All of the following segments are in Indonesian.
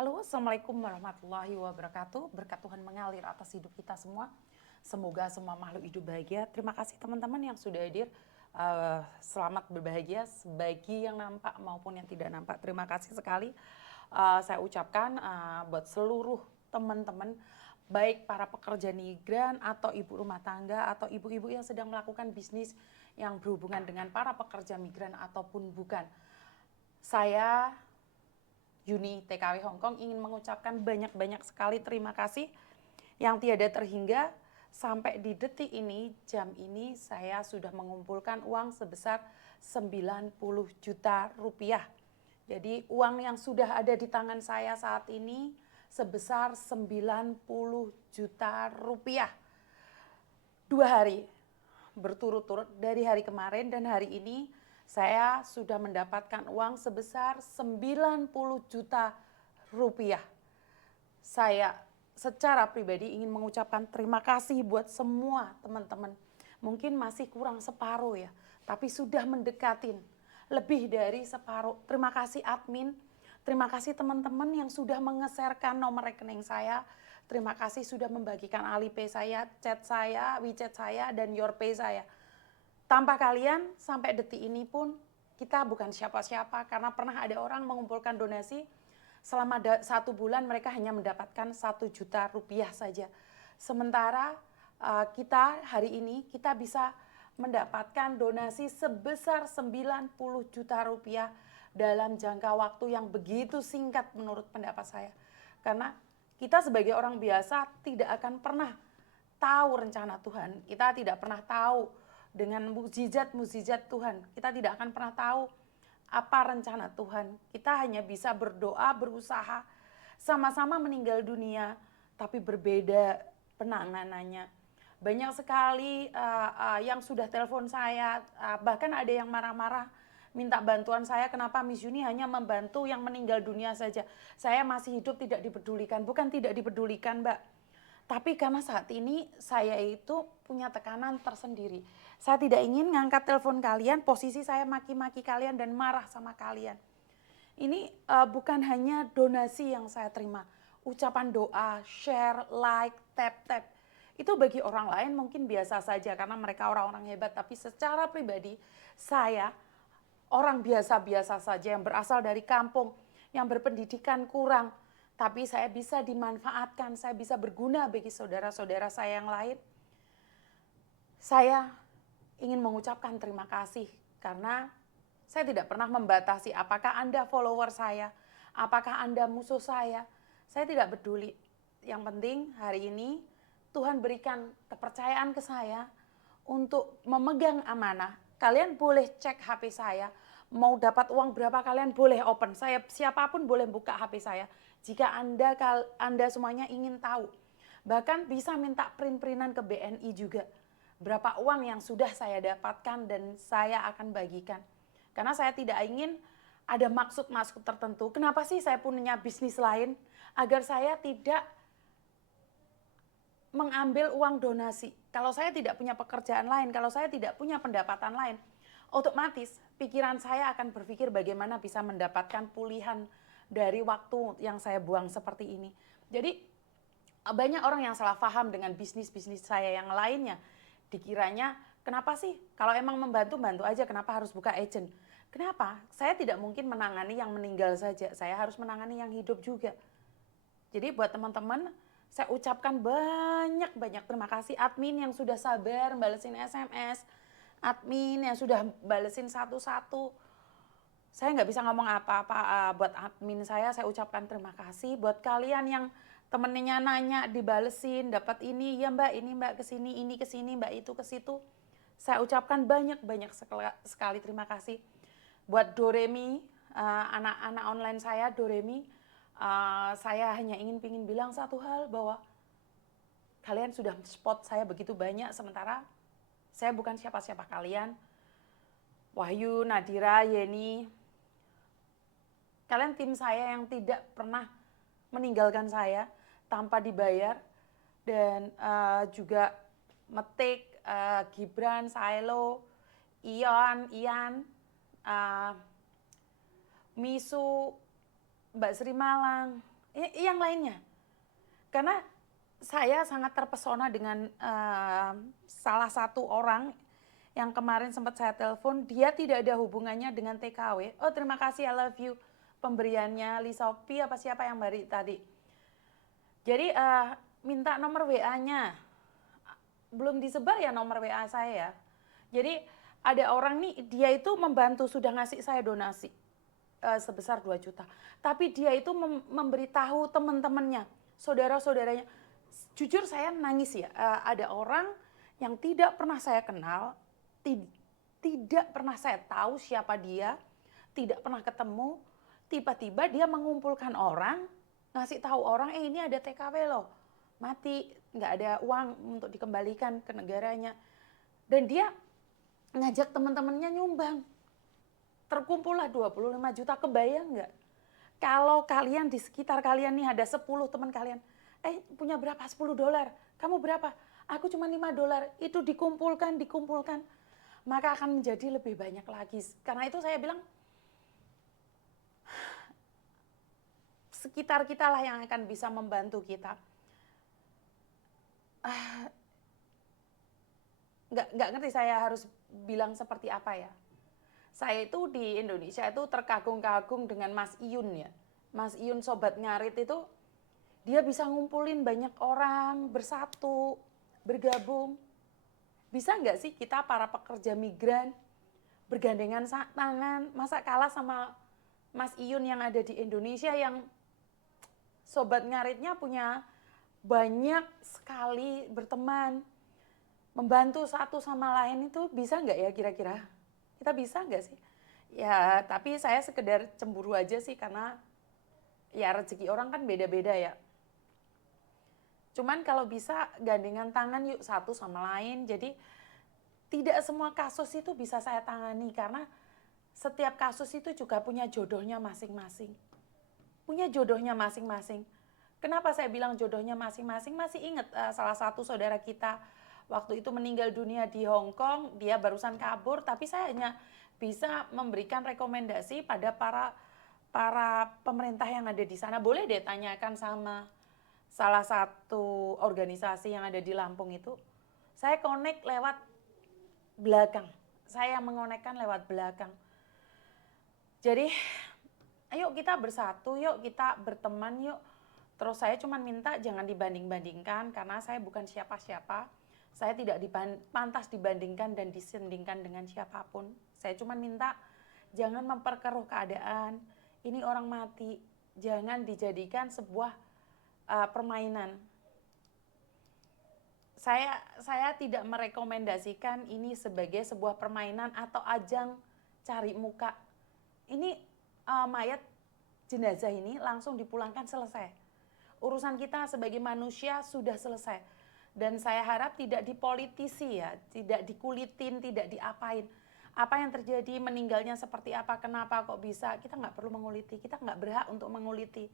Halo, Assalamualaikum warahmatullahi wabarakatuh. Berkat Tuhan mengalir atas hidup kita semua. Semoga semua makhluk hidup bahagia. Terima kasih teman-teman yang sudah hadir. Selamat berbahagia bagi yang nampak maupun yang tidak nampak. Terima kasih sekali. Saya ucapkan buat seluruh teman-teman, baik para pekerja migran atau ibu rumah tangga atau ibu-ibu yang sedang melakukan bisnis yang berhubungan dengan para pekerja migran ataupun bukan. Saya Yuni TKW Hongkong ingin mengucapkan banyak-banyak sekali terima kasih yang tiada terhingga. Sampai di detik ini, jam ini saya sudah mengumpulkan uang sebesar 90 juta rupiah. Jadi uang yang sudah ada di tangan saya saat ini sebesar 90 juta rupiah. 2 hari berturut-turut dari hari kemarin dan hari ini saya sudah mendapatkan uang sebesar 90 juta rupiah. Saya secara pribadi ingin mengucapkan terima kasih buat semua teman-teman. Mungkin masih kurang separuh ya, tapi sudah mendekatin lebih dari separuh. Terima kasih admin, terima kasih teman-teman yang sudah mengeserkan nomor rekening saya. Terima kasih sudah membagikan Alipay saya, chat saya, WeChat saya, dan YourPay saya. Tanpa kalian sampai detik ini pun kita bukan siapa-siapa, karena pernah ada orang mengumpulkan donasi selama 1 bulan mereka hanya mendapatkan 1 juta rupiah saja. Sementara kita hari ini kita bisa mendapatkan donasi sebesar 90 juta rupiah dalam jangka waktu yang begitu singkat menurut pendapat saya. Karena kita sebagai orang biasa tidak akan pernah tahu rencana Tuhan. Kita tidak pernah tahu dengan mukjizat-mukjizat Tuhan. Kita tidak akan pernah tahu apa rencana Tuhan. Kita hanya bisa berdoa, berusaha, sama-sama meninggal dunia, tapi berbeda penanganannya. Banyak sekali yang sudah telepon saya, bahkan ada yang marah-marah minta bantuan saya, kenapa Miss Yuni hanya membantu yang meninggal dunia saja. Saya masih hidup tidak dipedulikan. Bukan tidak dipedulikan, Mbak. Tapi karena saat ini saya itu punya tekanan tersendiri. Saya tidak ingin ngangkat telepon kalian, posisi saya maki-maki kalian dan marah sama kalian. Ini bukan hanya donasi yang saya terima. Ucapan doa, share, like, tap. Itu bagi orang lain mungkin biasa saja karena mereka orang-orang hebat. Tapi secara pribadi saya orang biasa-biasa saja yang berasal dari kampung, yang berpendidikan kurang. Tapi saya bisa dimanfaatkan, saya bisa berguna bagi saudara-saudara saya yang lain. Saya ingin mengucapkan terima kasih karena saya tidak pernah membatasi apakah Anda follower saya, apakah Anda musuh saya. Saya tidak peduli. Yang penting hari ini Tuhan berikan kepercayaan ke saya untuk memegang amanah. Kalian boleh cek HP saya, mau dapat uang berapa kalian boleh open. Saya siapapun boleh buka HP saya. Jika Anda semuanya ingin tahu, bahkan bisa minta print-printan ke BNI juga. Berapa uang yang sudah saya dapatkan dan saya akan bagikan. Karena saya tidak ingin ada maksud-maksud tertentu. Kenapa sih saya punya bisnis lain? Agar saya tidak mengambil uang donasi. Kalau saya tidak punya pekerjaan lain, kalau saya tidak punya pendapatan lain, otomatis pikiran saya akan berpikir bagaimana bisa mendapatkan pulihan dari waktu yang saya buang seperti ini. Jadi banyak orang yang salah paham dengan bisnis-bisnis saya yang lainnya. Dikiranya, kenapa sih kalau emang membantu, bantu aja, kenapa harus buka agent? Kenapa? Saya tidak mungkin menangani yang meninggal saja, saya harus menangani yang hidup juga. Jadi buat teman-teman, saya ucapkan banyak-banyak terima kasih admin yang sudah sabar balesin SMS, admin yang sudah balesin satu-satu. Saya nggak bisa ngomong apa-apa buat admin saya ucapkan terima kasih. Buat kalian yang temennya nanya dibalesin, dapat ini, ya Mbak, ini Mbak kesini, ini kesini, Mbak itu ke situ. Saya ucapkan banyak-banyak sekali terima kasih. Buat Doremi, anak-anak online saya, Doremi, saya hanya ingin bilang satu hal, bahwa kalian sudah spot saya begitu banyak, sementara saya bukan siapa-siapa kalian. Wahyu, Nadira, Yeni, kalian tim saya yang tidak pernah meninggalkan saya tanpa dibayar. Dan juga Metik, Gibran, Sailo, Ian, Misu, Mbak Sri Malang, yang lainnya. Karena saya sangat terpesona dengan salah satu orang yang kemarin sempat saya telepon, dia tidak ada hubungannya dengan TKW. Oh, terima kasih, I love you. Pemberiannya Lisopi apa siapa yang beri tadi. Jadi minta nomor WA-nya. Belum disebar ya nomor WA saya. Jadi ada orang nih, dia itu membantu, sudah ngasih saya donasi sebesar 2 juta. Tapi dia itu memberitahu teman-temannya, saudara-saudaranya. Jujur saya nangis ya, ada orang yang tidak pernah saya kenal, tidak pernah saya tahu siapa dia, tidak pernah ketemu, tiba-tiba dia mengumpulkan orang, ngasih tahu orang, ini ada TKW loh, mati, nggak ada uang untuk dikembalikan ke negaranya. Dan dia ngajak teman-temannya nyumbang. Terkumpullah 25 juta, kebayang nggak? Kalau kalian di sekitar kalian nih ada 10 teman kalian, punya berapa? 10 dolar, kamu berapa? Aku cuma 5 dolar, itu dikumpulkan, maka akan menjadi lebih banyak lagi. Karena itu saya bilang, sekitar kita lah yang akan bisa membantu kita. Nggak ngerti saya harus bilang seperti apa ya. Saya itu di Indonesia itu terkagum-kagum dengan Mas Iyun ya. Mas Iyun Sobat Ngarit itu, dia bisa ngumpulin banyak orang, bersatu, bergabung. Bisa nggak sih kita para pekerja migran bergandengan tangan, masa kalah sama Mas Iyun yang ada di Indonesia yang Sobat Ngaritnya punya banyak sekali berteman, membantu satu sama lain, itu bisa nggak ya kira-kira? Kita bisa nggak sih? Ya, tapi saya sekedar cemburu aja sih, karena ya rezeki orang kan beda-beda ya. Cuman kalau bisa gandengan tangan yuk satu sama lain. Jadi tidak semua kasus itu bisa saya tangani, karena setiap kasus itu juga punya jodohnya masing-masing. Punya jodohnya masing-masing. Kenapa saya bilang jodohnya masing-masing? Masih ingat salah satu saudara kita waktu itu meninggal dunia di Hong Kong, dia barusan kabur, tapi saya hanya bisa memberikan rekomendasi pada para pemerintah yang ada di sana. Boleh deh tanyakan sama salah satu organisasi yang ada di Lampung itu. Saya connect lewat belakang. Saya mengonekkan lewat belakang. Jadi, ayo kita bersatu, yuk kita berteman, yuk. Terus saya cuma minta jangan dibanding-bandingkan, karena saya bukan siapa-siapa. Saya tidak pantas dibandingkan dan disandingkan dengan siapapun. Saya cuma minta jangan memperkeruh keadaan. Ini orang mati, jangan dijadikan sebuah permainan. Saya tidak merekomendasikan ini sebagai sebuah permainan atau ajang cari muka. Ini mayat jenazah ini langsung dipulangkan, selesai. Urusan kita sebagai manusia sudah selesai. Dan saya harap tidak dipolitisi ya, tidak dikulitin, tidak diapain. Apa yang terjadi, meninggalnya seperti apa, kenapa kok bisa, kita nggak perlu menguliti, kita nggak berhak untuk menguliti.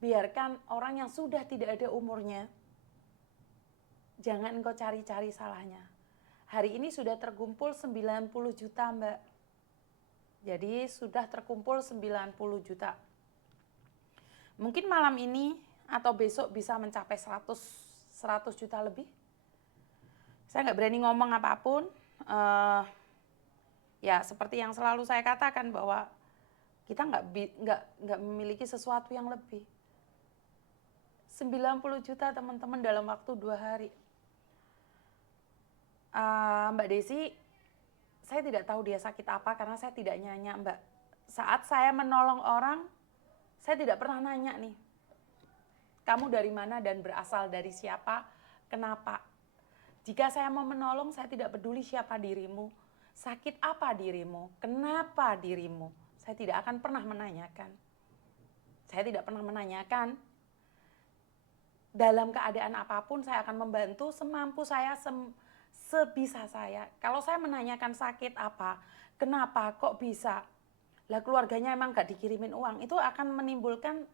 Biarkan orang yang sudah tidak ada umurnya, jangan engkau cari-cari salahnya. Hari ini sudah terkumpul 90 juta, Mbak. Jadi sudah terkumpul 90 juta. Mungkin malam ini atau besok bisa mencapai 100 juta lebih. Saya nggak berani ngomong apapun. Ya seperti yang selalu saya katakan, bahwa kita nggak memiliki sesuatu yang lebih. 90 juta teman-teman dalam waktu 2 hari. Mbak Desi, saya tidak tahu dia sakit apa karena saya tidak nanya, Mbak. Saat saya menolong orang, saya tidak pernah nanya nih, kamu dari mana dan berasal dari siapa, kenapa. Jika saya mau menolong, saya tidak peduli siapa dirimu, sakit apa dirimu, kenapa dirimu. Saya tidak akan pernah menanyakan. Saya tidak pernah menanyakan. Dalam keadaan apapun saya akan membantu semampu saya, sebisa saya. Kalau saya menanyakan sakit apa, kenapa, kok bisa, lah keluarganya emang gak dikirimin uang, itu akan menimbulkan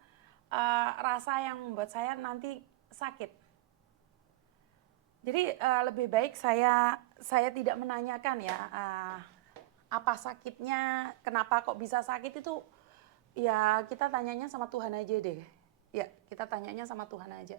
rasa yang membuat saya nanti sakit. Jadi lebih baik saya tidak menanyakan ya apa sakitnya, kenapa kok bisa sakit, itu ya kita tanyanya sama Tuhan aja deh. Ya, kita tanyanya sama Tuhan aja.